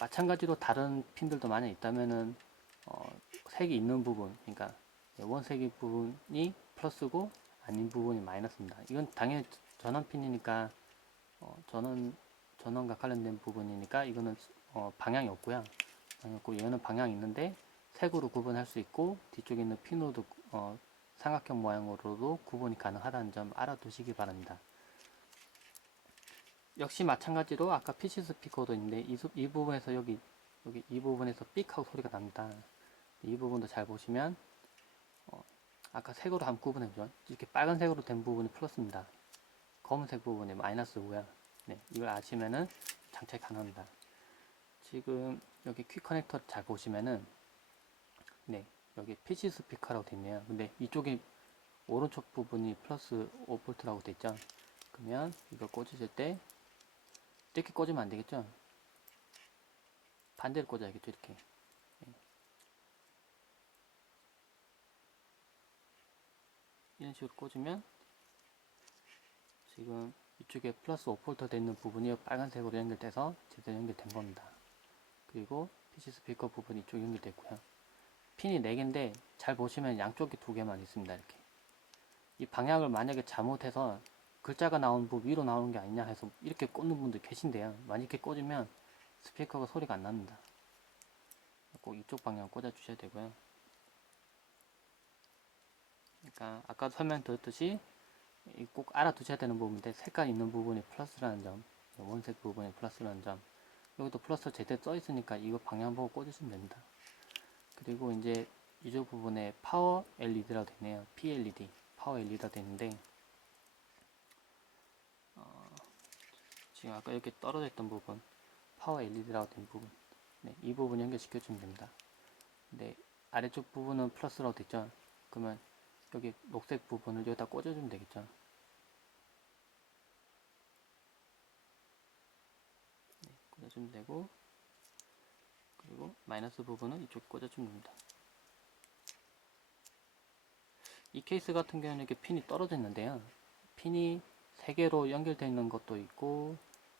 마찬가지로 다른 핀들도 만약 있다면은 색이 있는 부분, 그러니까 원색의 부분이 플러스고 아닌 부분이 마이너스입니다. 이건 당연히 전원 핀이니까 전원 전원과 관련된 부분이니까 이거는 방향이 없고요. 방향이 없고 얘는 방향이 있는데 색으로 구분할 수 있고 뒤쪽에 있는 핀으로도 삼각형 모양으로도 구분이 가능하다는 점 알아두시기 바랍니다. 역시 마찬가지로 아까 PC 스피커도 있는데 이 부분에서 여기 이 부분에서 삑 하고 소리가 납니다. 이 부분도 잘 보시면 아까 색으로 한번 구분해보죠. 이렇게 빨간색으로 된 부분이 플러스입니다. 검은색 부분이 마이너스고요. 네, 이걸 아시면은 장착이 가능합니다. 지금 여기 퀵 커넥터를 잘 보시면은 네, 여기 PC 스피커라고 되어 있네요. 근데 이쪽에 오른쪽 부분이 플러스 5V라고 되어 있죠. 그러면 이걸 꽂으실 때 이렇게 꽂으면 안 되겠죠? 반대로 꽂아야겠죠, 이렇게. 네. 이런 식으로 꽂으면 지금 이쪽에 플러스 5V 되어 있는 부분이 빨간색으로 연결돼서 제대로 연결된 겁니다. 그리고 PC 스피커 부분이 이쪽에 연결됐고요. 핀이 4개인데 잘 보시면 양쪽에 2개만 있습니다. 이렇게. 이 방향을 만약에 잘못해서 글자가 나오는 부분 위로 나오는 게 아니냐 해서 이렇게 꽂는 분들 계신데요. 만약 이렇게 꽂으면 스피커가 소리가 안 납니다. 꼭 이쪽 방향 꽂아 주셔야 되고요. 그러니까 아까 설명드렸듯이 꼭 알아두셔야 되는 부분인데 색깔 있는 부분이 플러스라는 점, 원색 부분이 플러스라는 점, 여기도 플러스 제대로 써 있으니까 이거 방향 보고 꽂으시면 됩니다. 그리고 이제 이쪽 부분에 파워 LED라고 되네요. PLED, 파워 LED가 되는데 지금 아까 이렇게 떨어져 있던 부분, 파워 LED라고 된 부분, 네, 이 부분 연결시켜 주면 됩니다. 근데 아래쪽 부분은 플러스라고 됐죠. 그러면 여기 녹색 부분을 여기다 꽂아주면 되겠죠. 네, 꽂아주면 되고, 그리고 마이너스 부분은 이쪽에 꽂아주면 됩니다. 이 케이스 같은 경우는 이렇게 핀이 떨어져 있는데요. 핀이 3개로 연결되어 있는 것도 있고,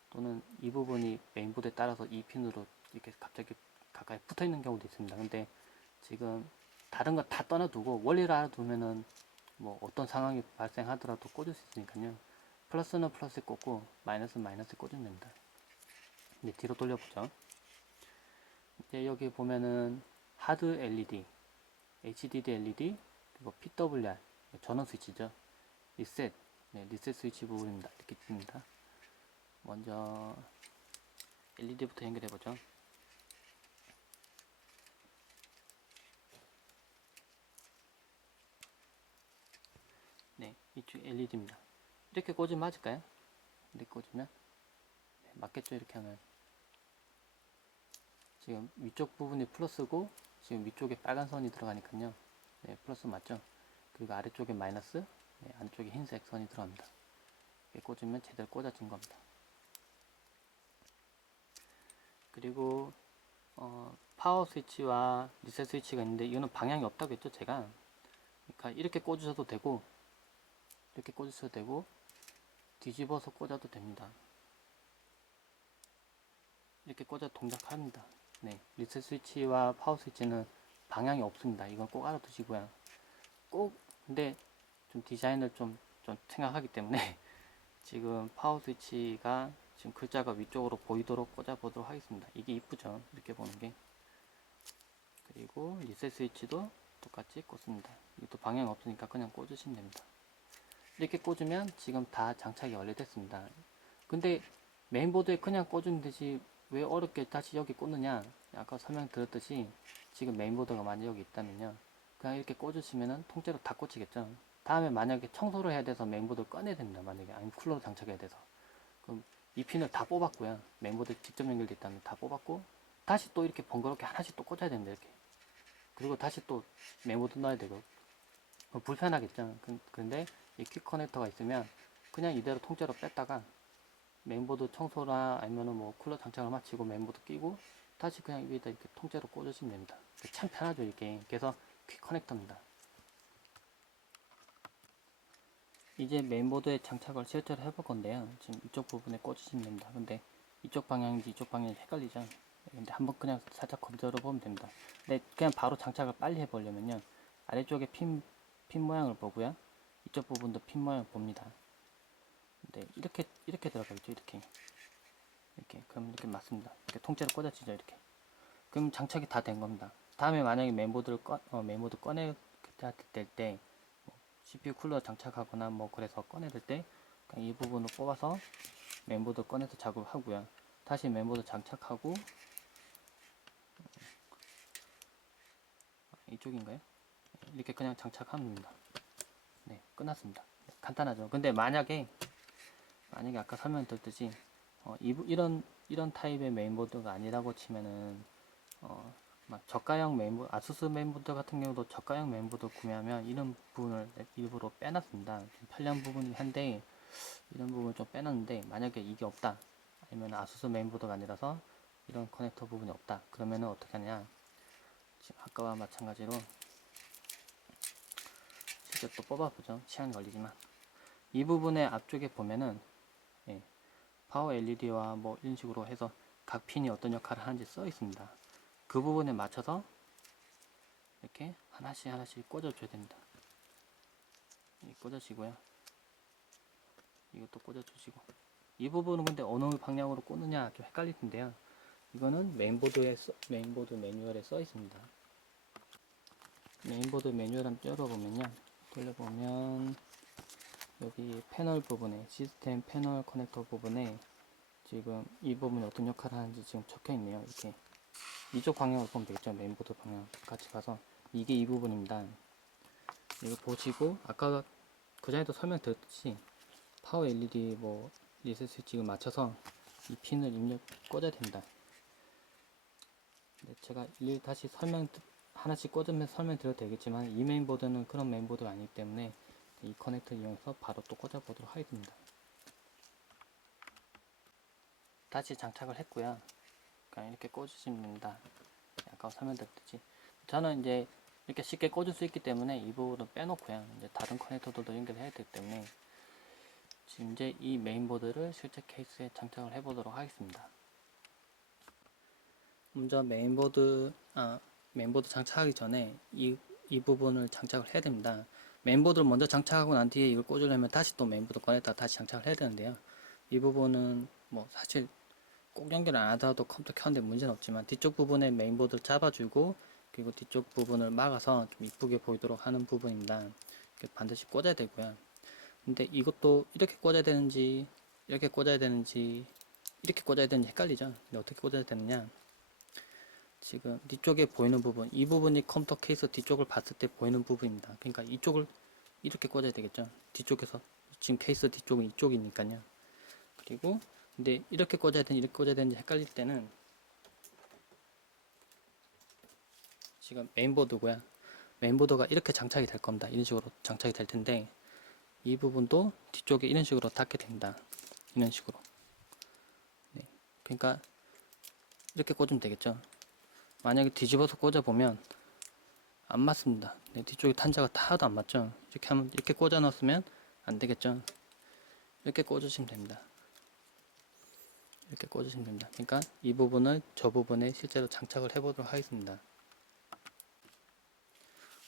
또는 이 부분이 메인보드에 따라서 이 핀으로 이렇게 갑자기 가까이 붙어 있는 경우도 있습니다. 근데 지금 다른 거 다 떠나두고 원리를 알아두면은 뭐 어떤 상황이 발생하더라도 꽂을 수 있으니까요. 플러스는 플러스에 꽂고 마이너스는 마이너스에 꽂으면 됩니다. 이제 뒤로 돌려보죠. 이제 여기 보면은 하드 LED, HDD LED, 그리고 PWR, 전원 스위치죠. 리셋, 네, 리셋 스위치 부분입니다. 이렇게 있습니다. 먼저 LED부터 연결해보죠. 네, 이쪽 LED입니다. 이렇게 꽂으면 맞을까요? 이렇게 꽂으면 네, 맞겠죠? 이렇게 하면 지금 위쪽 부분이 플러스고 지금 위쪽에 빨간 선이 들어가니까요. 네, 플러스 맞죠? 그리고 아래쪽에 마이너스, 네, 안쪽에 흰색 선이 들어갑니다. 이렇게 꽂으면 제대로 꽂아진 겁니다. 그리고 파워 스위치와 리셋 스위치가 있는데 이거는 방향이 없다고 했죠, 제가. 그러니까 이렇게 꽂으셔도 되고 이렇게 꽂으셔도 되고 뒤집어서 꽂아도 됩니다. 이렇게 꽂아 동작합니다. 네, 리셋 스위치와 파워 스위치는 방향이 없습니다. 이건 꼭 알아두시고요. 꼭 근데 좀 디자인을 좀 생각하기 때문에 지금 파워 스위치가 지금 글자가 위쪽으로 보이도록 꽂아 보도록 하겠습니다. 이게 이쁘죠? 이렇게 보는 게. 그리고 리셋 스위치도 똑같이 꽂습니다. 이것도 방향 없으니까 그냥 꽂으시면 됩니다. 이렇게 꽂으면 지금 다 장착이 완료됐습니다. 근데 메인보드에 그냥 꽂으면 되지 왜 어렵게 다시 여기 꽂느냐? 아까 설명드렸듯이 지금 메인보드가 만약 여기 있다면요. 그냥 이렇게 꽂으시면은 통째로 다 꽂히겠죠. 다음에 만약에 청소를 해야 돼서 메인보드를 꺼내야 됩니다. 만약에 아니면 쿨러로 장착해야 돼서. 그럼 이 핀을 다 뽑았고요. 메인보드에 직접 연결되어 있다면 다 뽑았고 다시 또 이렇게 번거롭게 하나씩 또 꽂아야 됩니다. 이렇게. 그리고 다시 또 메인보드 넣어야 되고 불편하겠죠. 근데 이 퀵 커넥터가 있으면 그냥 이대로 통째로 뺐다가 메인보드 청소나 아니면은 뭐 쿨러 장착을 마치고 메인보드 끼고 다시 그냥 위에다 이렇게 통째로 꽂으시면 됩니다. 참 편하죠, 이게. 그래서 퀵 커넥터입니다. 이제 메인보드에 장착을 실제로 해볼 건데요. 지금 이쪽 부분에 꽂으시면 됩니다. 근데 이쪽 방향인지 이쪽 방향인지 헷갈리죠? 근데 한번 그냥 살짝 건드려 보면 됩니다. 근데 그냥 바로 장착을 빨리 해보려면요. 아래쪽에 핀 모양을 보고요. 이쪽 부분도 핀 모양을 봅니다. 근데 이렇게 들어가겠죠, 이렇게. 이렇게. 그럼 이렇게 맞습니다. 이렇게 통째로 꽂아지죠. 이렇게. 그럼 장착이 다 된 겁니다. 다음에 만약에 메인보드 꺼내 될 때 CPU 쿨러 장착하거나 뭐 그래서 꺼내들 때 그냥 이 부분을 뽑아서 메인보드 꺼내서 작업을 하고요. 다시 메인보드 장착하고 이쪽인가요? 이렇게 그냥 장착합니다. 네, 끝났습니다. 간단하죠. 근데 만약에 아까 설명드렸듯이 이런 타입의 메인보드가 아니라고 치면은 막 저가형 메인보드, 아수스 메인보드 같은 경우도 저가형 메인보드 구매하면 이런 부분을 일부러 빼놨습니다. 좀 편리한 부분이 한데 이런 부분을 좀 빼놨는데 만약에 이게 없다, 아니면 아수스 메인보드가 아니라서 이런 커넥터 부분이 없다, 그러면은 어떻게 하냐, 지금 아까와 마찬가지로 직접 또 뽑아보죠. 시간이 걸리지만 이 부분의 앞쪽에 보면은 예, 파워 LED와 뭐 이런 식으로 해서 각 핀이 어떤 역할을 하는지 써 있습니다. 그 부분에 맞춰서 이렇게 하나씩 꽂아줘야 됩니다. 꽂아지고요. 이것도 꽂아주시고, 이 부분은 근데 어느 방향으로 꽂느냐 좀 헷갈릴 텐데요. 이거는 메인보드 매뉴얼에 써 있습니다. 메인보드 매뉴얼 한번 열어보면요. 돌려보면 여기 패널 부분에, 시스템 패널 커넥터 부분에 지금 이 부분이 어떤 역할을 하는지 지금 적혀 있네요. 이렇게 이쪽 방향으로 보면 되겠죠. 메인보드 방향 같이 가서 이게 이 부분입니다. 이거 보시고 아까 그 전에도 설명드렸듯이 파워 LED 뭐 리셋 스위치를 맞춰서 이 핀을 꽂아야 됩니다. 네, 제가 다시 하나씩 꽂으면서 설명드려도 되겠지만 이 메인보드는 그런 메인보드가 아니기 때문에 이 커넥터 이용해서 바로 또 꽂아보도록 하겠습니다. 다시 장착을 했고요. 그냥 이렇게 꽂으시면 됩니다. 아까 설명드렸듯이 저는 이제 이렇게 쉽게 꽂을 수 있기 때문에 이 부분은 빼놓고요. 이제 다른 커넥터들도 연결해야 되기 때문에 지금 이제 이 메인보드를 실제 케이스에 장착을 해보도록 하겠습니다. 먼저 메인보드 장착하기 전에 이 부분을 장착을 해야 됩니다. 메인보드를 먼저 장착하고 난 뒤에 이걸 꽂으려면 다시 또 메인보드 꺼냈다 다시 장착을 해야 되는데요. 이 부분은 뭐 사실 꼭 연결 안 하더라도 컴퓨터 켰는데 문제는 없지만 뒤쪽 부분에 메인보드를 잡아주고 그리고 뒤쪽 부분을 막아서 좀 이쁘게 보이도록 하는 부분입니다. 반드시 꽂아야 되고요. 근데 이것도 이렇게 꽂아야 되는지 이렇게 꽂아야 되는지 이렇게 꽂아야 되는지 헷갈리죠. 근데 어떻게 꽂아야 되느냐, 지금 뒤쪽에 보이는 부분, 이 부분이 컴퓨터 케이스 뒤쪽을 봤을 때 보이는 부분입니다. 그러니까 이쪽을 이렇게 꽂아야 되겠죠. 뒤쪽에서 지금 케이스 뒤쪽은 이쪽이니까요. 그리고 근데 이렇게 꽂아야 되는지 이렇게 꽂아야 되는지 헷갈릴 때는 지금 메인보드고요. 메인보드가 이렇게 장착이 될 겁니다. 이런 식으로 장착이 될 텐데 이 부분도 뒤쪽에 이런 식으로 닿게 됩니다. 이런 식으로. 네. 그러니까 이렇게 꽂으면 되겠죠. 만약에 뒤집어서 꽂아보면 안 맞습니다. 네, 뒤쪽에 탄자가 하나도 안 맞죠. 이렇게 꽂아 놨으면 안 되겠죠. 이렇게 꽂으시면 됩니다. 이렇게 꽂으시면 됩니다. 그러니까 이 부분을 저 부분에 실제로 장착을 해보도록 하겠습니다.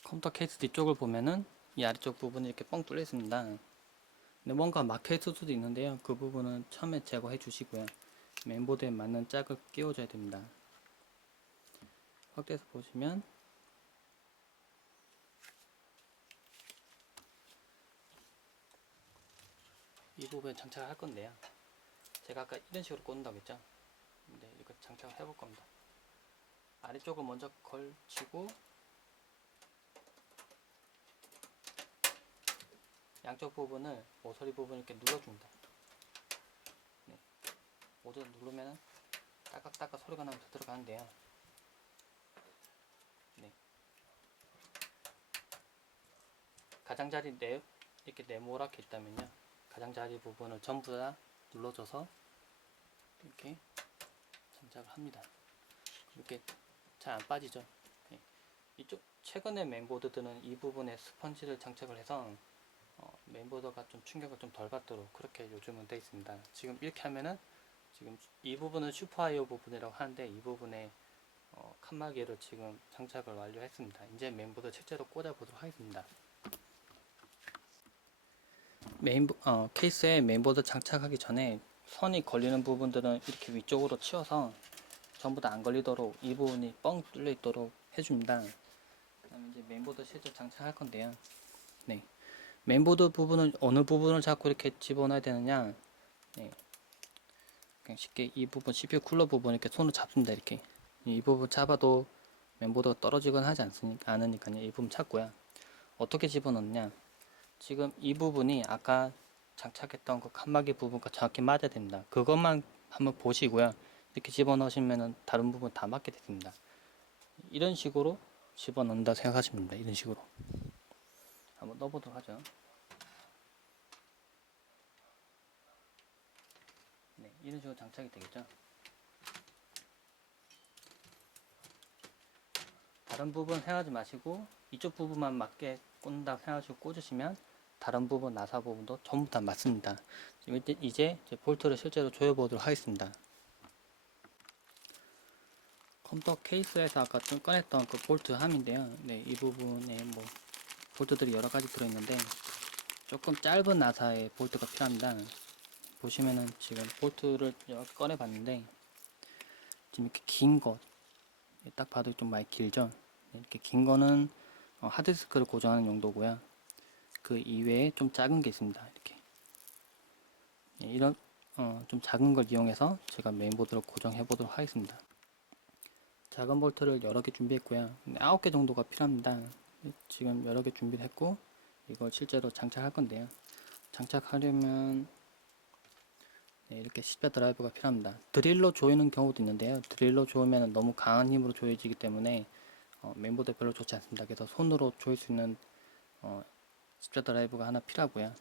컴퓨터 케이스 뒤쪽을 보면은 이 아래쪽 부분이 이렇게 뻥 뚫려 있습니다. 근데 뭔가 막혀 있을 수도 있는데요. 그 부분은 처음에 제거해 주시고요. 메인보드에 맞는 짝을 끼워줘야 됩니다. 확대해서 보시면 이 부분에 장착을 할 건데요. 제가 아까 이런 식으로 꽂는다고 했죠. 근데 이거 장착을 해볼 겁니다. 아래쪽을 먼저 걸치고 양쪽 부분을 모서리 부분을 이렇게 눌러줍니다. 네. 모두 누르면 따깍따깍 소리가 나면서 들어가는데요. 네. 가장자리 이렇게 네모랗게 있다면요. 가장자리 부분을 전부 다 눌러줘서 이렇게 장착을 합니다. 이렇게 잘 안 빠지죠. 네. 이쪽 최근의 메인보드들은 이 부분에 스펀지를 장착을 해서 메인보드가 좀 충격을 좀 덜 받도록 그렇게 요즘은 되어 있습니다. 지금 이렇게 하면은 지금 이 부분은 슈퍼하이어 부분이라고 하는데 이 부분에 칸막이를 지금 장착을 완료했습니다. 이제 메인보드 실제로 꽂아 보도록 하겠습니다. 케이스에 메인보드 장착하기 전에 선이 걸리는 부분들은 이렇게 위쪽으로 치워서 전부 다 안 걸리도록 이 부분이 뻥 뚫려 있도록 해줍니다. 그다음에 이제 메인보드 실제 장착할 건데요. 네, 메인보드 부분은 어느 부분을 자꾸 이렇게 집어넣어야 되느냐? 네, 그냥 쉽게 이 부분 CPU 쿨러 부분 이렇게 손으로 잡습니다. 이렇게 이 부분 잡아도 메인보드가 떨어지거나 하지 않으니까요. 이 부분 찾고요. 어떻게 집어넣느냐? 지금 이 부분이 아까 장착했던 그 칸막이 부분과 정확히 맞아야 됩니다. 그것만 한번 보시고요. 이렇게 집어넣으시면 다른 부분 다 맞게 됩니다. 이런 식으로 집어넣는다 생각하시면 됩니다. 이런 식으로 한번 넣어보도록 하죠. 네, 이런 식으로 장착이 되겠죠. 다른 부분 생각하지 마시고 이쪽 부분만 맞게 꽂는다 생각하시고 꽂으시면 다른 부분 나사 부분도 전부 다 맞습니다. 이제 볼트를 실제로 조여보도록 하겠습니다. 컴퓨터 케이스에서 아까 좀 꺼냈던 그 볼트 함인데요. 네, 이 부분에 뭐 볼트들이 여러 가지 들어있는데 조금 짧은 나사의 볼트가 필요합니다. 보시면은 지금 볼트를 이렇게 꺼내 봤는데 지금 이렇게 긴 것 딱 봐도 좀 많이 길죠. 이렇게 긴 거는 하드디스크를 고정하는 용도고요. 그 이외에 좀 작은 게 있습니다. 이렇게 이런 좀 작은 걸 이용해서 제가 메인보드를 고정해 보도록 하겠습니다. 작은 볼트를 여러 개 준비했고요. 9개 정도가 필요합니다. 지금 여러 개 준비를 했고 이걸 실제로 장착할 건데요. 장착하려면 네, 이렇게 십자 드라이버가 필요합니다. 드릴로 조이는 경우도 있는데요. 드릴로 조이면 너무 강한 힘으로 조여지기 때문에 메인보드에 별로 좋지 않습니다. 그래서 손으로 조일 수 있는 십자 드라이버가 하나 필요하고요.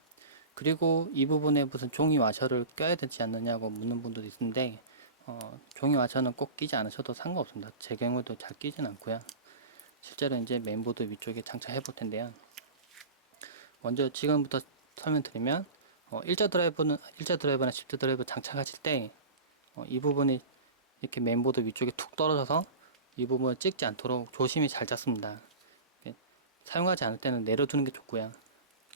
그리고 이 부분에 무슨 종이 와셔를 껴야 되지 않느냐고 묻는 분들도 있는데 종이 와셔는 꼭 끼지 않으셔도 상관없습니다. 제 경우도 잘 끼진 않고요. 실제로 이제 메인보드 위쪽에 장착해 볼 텐데요. 먼저 지금부터 설명드리면 일자 드라이버나 십자 드라이버 장착하실 때 이 부분이 이렇게 메인보드 위쪽에 툭 떨어져서 이 부분을 찍지 않도록 조심히 잘 잡습니다. 사용하지 않을 때는 내려두는 게 좋고요.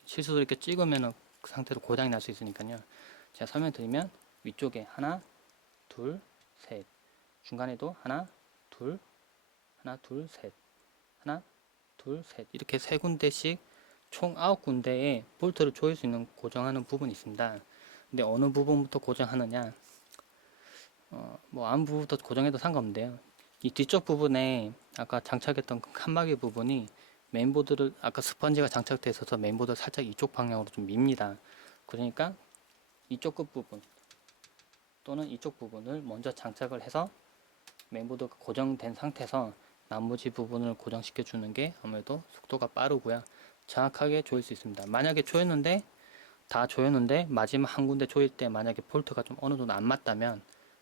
실수로 이렇게 찍으면 그 상태로 고장이 날 수 있으니까요. 제가 설명드리면 위쪽에 하나, 둘, 셋, 중간에도 하나, 둘, 셋, 하나, 둘, 셋 이렇게 세 군데씩 총 9군데에 볼트를 조일 수 있는 고정하는 부분이 있습니다. 근데 어느 부분부터 고정하느냐 뭐 아무 부분부터 고정해도 상관없는데요. 이 뒤쪽 부분에 아까 장착했던 그 칸막이 부분이 메인보드를 아까 스펀지가 장착되어 있어서 메인보드를 살짝 이쪽 방향으로 좀 밉니다. 그러니까 이쪽 끝부분 또는 이쪽 부분을 먼저 장착을 해서 메인보드가 고정된 상태에서 나머지 부분을 고정시켜 주는 게 아무래도 속도가 빠르고요. 정확하게 조일 수 있습니다. 만약에 다 조였는데 마지막 한 군데 조일 때 만약에 볼트가 좀 어느 정도 안 맞다면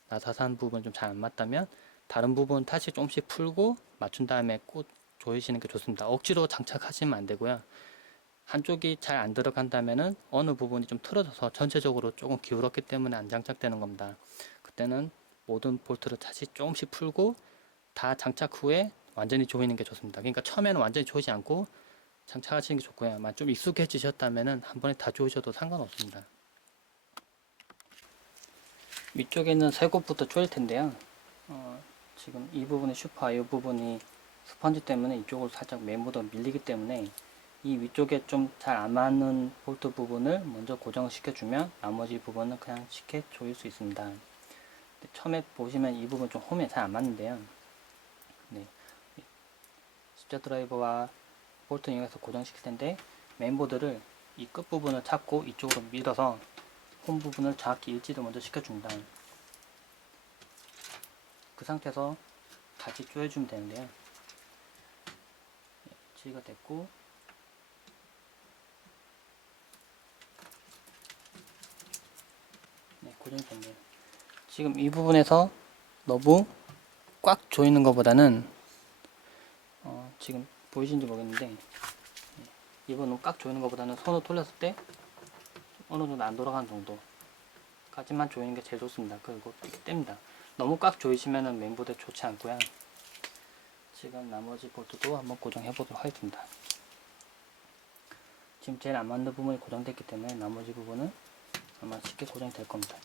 나사산 부분 좀 잘 안 맞다면 다른 부분 다시 조금씩 풀고 맞춘 다음에 꼭 조이시는 게 좋습니다. 억지로 장착하시면 안 되고요. 한쪽이 잘 안 들어간다면은 어느 부분이 좀 틀어져서 전체적으로 조금 기울었기 때문에 안 장착되는 겁니다. 그때는 모든 볼트를 다시 조금씩 풀고 다 장착 후에 완전히 조이는 게 좋습니다. 그러니까 처음에는 완전히 조이지 않고 장착하시는 게 좋고요. 좀 익숙해지셨다면은 한 번에 다 조이셔도 상관없습니다. 위쪽에는 세 곳부터 조일 텐데요. 지금 이 부분의 슈퍼 이 부분이 스펀지 때문에 이쪽으로 살짝 메인보드가 밀리기 때문에 이 위쪽에 좀 잘 안 맞는 볼트 부분을 먼저 고정을 시켜주면 나머지 부분은 그냥 쉽게 조일 수 있습니다. 처음에 보시면 이 부분 좀 홈에 잘 안 맞는데요. 네. 십자 드라이버와 볼트 이용해서 고정시킬 텐데 메인보드를 이 끝부분을 잡고 이쪽으로 밀어서 홈 부분을 정확히 일치를 먼저 시켜줍니다. 그 상태에서 같이 조여주면 되는데요. 일치가 됐고 네, 고정이 됐네요. 지금 이 부분에서 너무 꽉 조이는 것보다는 지금 보이시는지 모르겠는데 이번 너무 꽉 조이는 것보다는 손을 돌렸을 때 어느 정도 안 돌아가는 정도까지만 조이는 게 제일 좋습니다. 그리고 이렇게 뗍니다. 너무 꽉 조이시면 메인보드에 좋지 않고요. 지금 나머지 볼트도 한번 고정해 보도록 하겠습니다. 지금 제일 안 맞는 부분이 고정됐기 때문에 나머지 부분은 아마 쉽게 고정이 될 겁니다.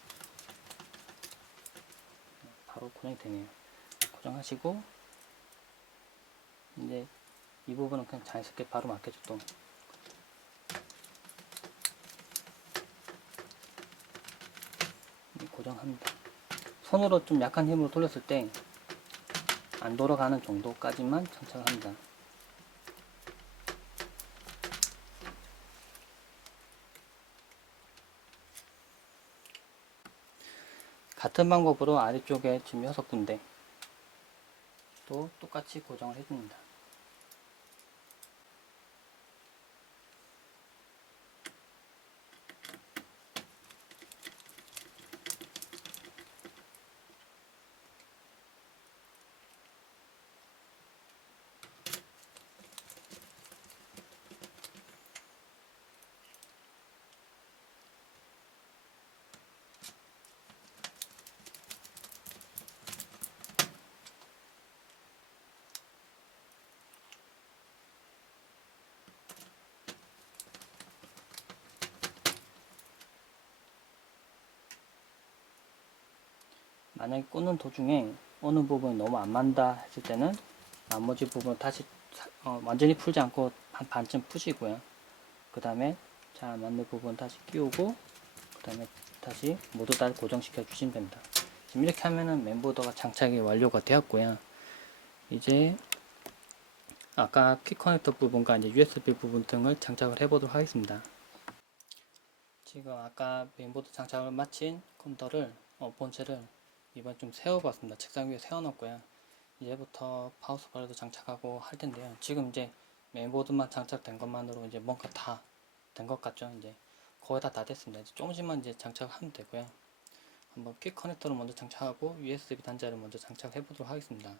바로 고정이 되네요. 고정하시고 이제 이 부분은 그냥 자연스럽게 바로 맞겠죠. 또 고정합니다. 손으로 좀 약한 힘으로 돌렸을 때 안 돌아가는 정도까지만 장착을 합니다. 같은 방법으로 아래쪽에 지금 6군데 또 똑같이 고정을 해줍니다. 만약에 꽂는 도중에 어느 부분이 너무 안 맞다 했을 때는 나머지 부분 다시 완전히 풀지 않고 한 반쯤 푸시고요. 그 다음에 잘 맞는 부분 다시 끼우고 그 다음에 다시 모두 다 고정시켜 주시면 됩니다. 지금 이렇게 하면은 맨보드가 장착이 완료가 되었고요. 이제 아까 퀵 커넥터 부분과 이제 USB 부분 등을 장착을 해 보도록 하겠습니다. 지금 아까 메인보드 장착을 마친 컴퓨터를 본체를 이번 좀 세워봤습니다. 책상 위에 세워놨고요. 이제부터 파워서플라이도 장착하고 할 텐데요. 지금 이제 메인보드만 장착된 것만으로 이제 뭔가 다 된 것 같죠. 이제 거의 다 됐습니다. 이제 조금씩만 이제 장착하면 되고요. 한번 퀵 커넥터를 먼저 장착하고 USB 단자를 먼저 장착해 보도록 하겠습니다.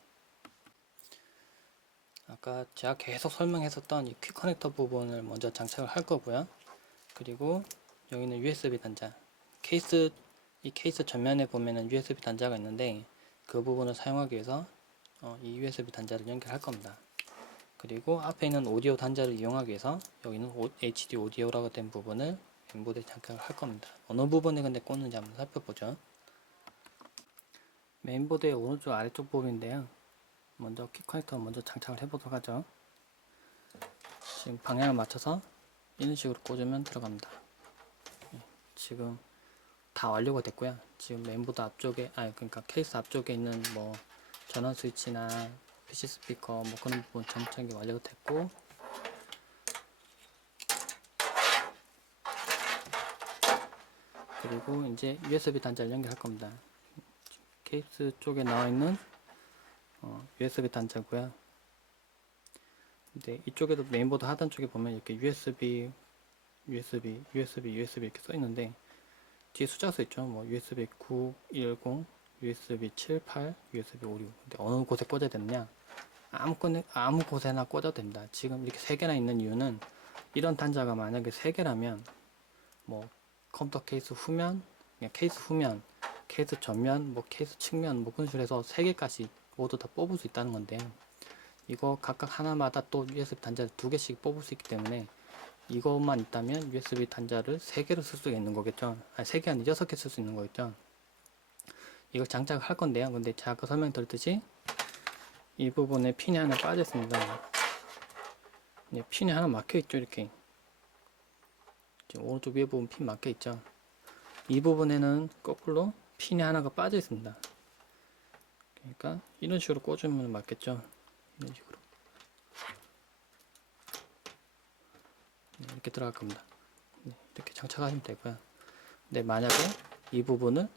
아까 제가 계속 설명했었던 이 퀵 커넥터 부분을 먼저 장착을 할 거고요. 그리고 여기는 USB 단자 이 케이스 전면에 보면은 USB 단자가 있는데 그 부분을 사용하기 위해서 이 USB 단자를 연결할 겁니다. 그리고 앞에 있는 오디오 단자를 이용하기 위해서 여기는 HD 오디오라고 된 부분을 메인보드에 장착을 할 겁니다. 어느 부분에 근데 꽂는지 한번 살펴보죠. 메인보드의 오른쪽 아래쪽 부분인데요. 먼저 퀵 커넥터 먼저 장착을 해보도록 하죠. 지금 방향을 맞춰서 이런 식으로 꽂으면 들어갑니다. 지금 다 완료가 됐고요. 지금 메인보드 앞쪽에 그러니까 케이스 앞쪽에 있는 뭐 전원 스위치나 PC 스피커 뭐 그런 부분 장착이 완료가 됐고 그리고 이제 USB 단자를 연결할 겁니다. 케이스 쪽에 나와 있는 USB 단자고요. 근데 이쪽에도 메인보드 하단 쪽에 보면 이렇게 USB 이렇게 써 있는데 뒤에 숫자 써 있죠. 뭐 USB 910, USB 78, USB 56. 근데 어느 곳에 꽂아야 되느냐? 아무 곳에나 꽂아도 됩니다. 지금 이렇게 3개나 있는 이유는 이런 단자가 만약에 3개라면 뭐 컴퓨터 케이스 후면, 케이스 후면, 케이스 전면, 뭐 케이스 측면 뭐 그런 식으로 해서 3개까지 모두 다 뽑을 수 있다는 건데요. 이거 각각 하나마다 또 USB 단자를 2개씩 뽑을 수 있기 때문에 이것만 있다면 USB 단자를 3개로 쓸 수가 있는 거겠죠. 아니 3개 아니 6개 쓸 수 있는 거겠죠. 이걸 장착을 할 건데요. 근데 제가 아까 설명드렸듯이 이 부분에 핀이 하나 빠져 있습니다. 핀이 하나 막혀 있죠. 이렇게 오른쪽 위에 부분 핀 막혀 있죠. 이 부분에는 거꾸로 핀이 하나가 빠져 있습니다. 그러니까 이런 식으로 꽂으면 맞겠죠. 이런 식으로 이렇게 들어갈 겁니다. 이렇게 장착하시면 되고요. 근데 만약에 이 부분을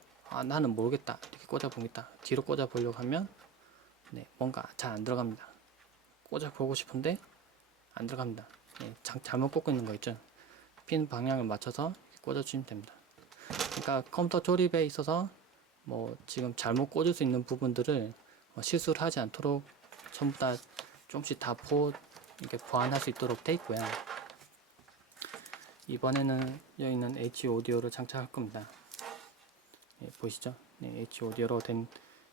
나는 모르겠다 이렇게 꽂아 보겠다 뒤로 꽂아 보려고 하면 뭔가 잘 안 들어갑니다. 꽂아 보고 싶은데 안 들어갑니다. 잘못 꽂고 있는 거 있죠. 핀 방향을 맞춰서 꽂아 주시면 됩니다. 그러니까 컴퓨터 조립에 있어서 뭐 지금 잘못 꽂을 수 있는 부분들을 실수를 하지 않도록 전부 다 조금씩 다 이렇게 보완할 수 있도록 돼 있고요. 이번에는 여기는 H 오디오를 장착할 겁니다. 보이시죠? H 오디오로 된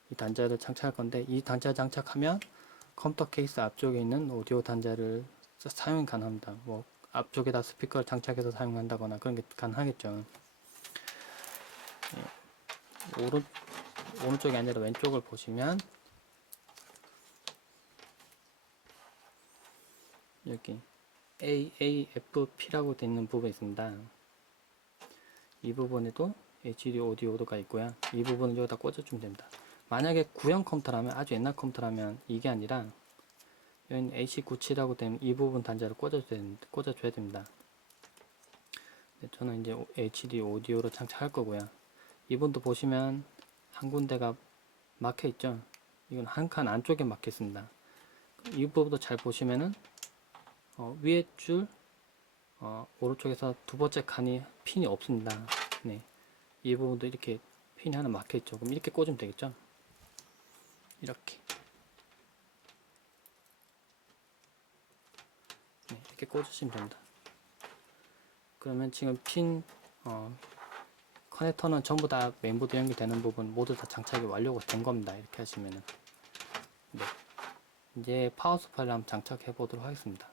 이 단자를 장착할 건데 이 단자 장착하면 컴퓨터 케이스 앞쪽에 있는 오디오 단자를 사용이 가능합니다. 뭐 앞쪽에다 스피커를 장착해서 사용한다거나 그런 게 가능하겠죠. 오른쪽이 아니라 왼쪽을 보시면 여기 AAFP라고 되어 있는 부분이 있습니다. 이 부분에도 HD 오디오가 있고요. 이 부분은 여기다 꽂아주면 됩니다. 만약에 구형 컴퓨터라면, 아주 옛날 컴퓨터라면 이게 아니라 여기 AC97이라고 된 이 부분 단자를 꽂아줘야 됩니다. 저는 이제 HD 오디오로 장착할 거고요. 이분도 보시면 한 군데가 막혀 있죠. 이건 한 칸 안쪽에 막혀 있습니다. 이 부분도 잘 보시면은 위에 줄 오른쪽에서 두 번째 칸이 핀이 없습니다. 네, 이 부분도 이렇게 핀이 하나 막혀 있죠. 그럼 이렇게 꽂으면 되겠죠. 이렇게 네, 이렇게 꽂으시면 됩니다. 그러면 지금 핀 커넥터는 전부 다 메인보드 연결되는 부분 모두 다 장착이 완료가 된 겁니다. 이렇게 하시면은 네. 이제 파워 서플라이 한번 장착해 보도록 하겠습니다.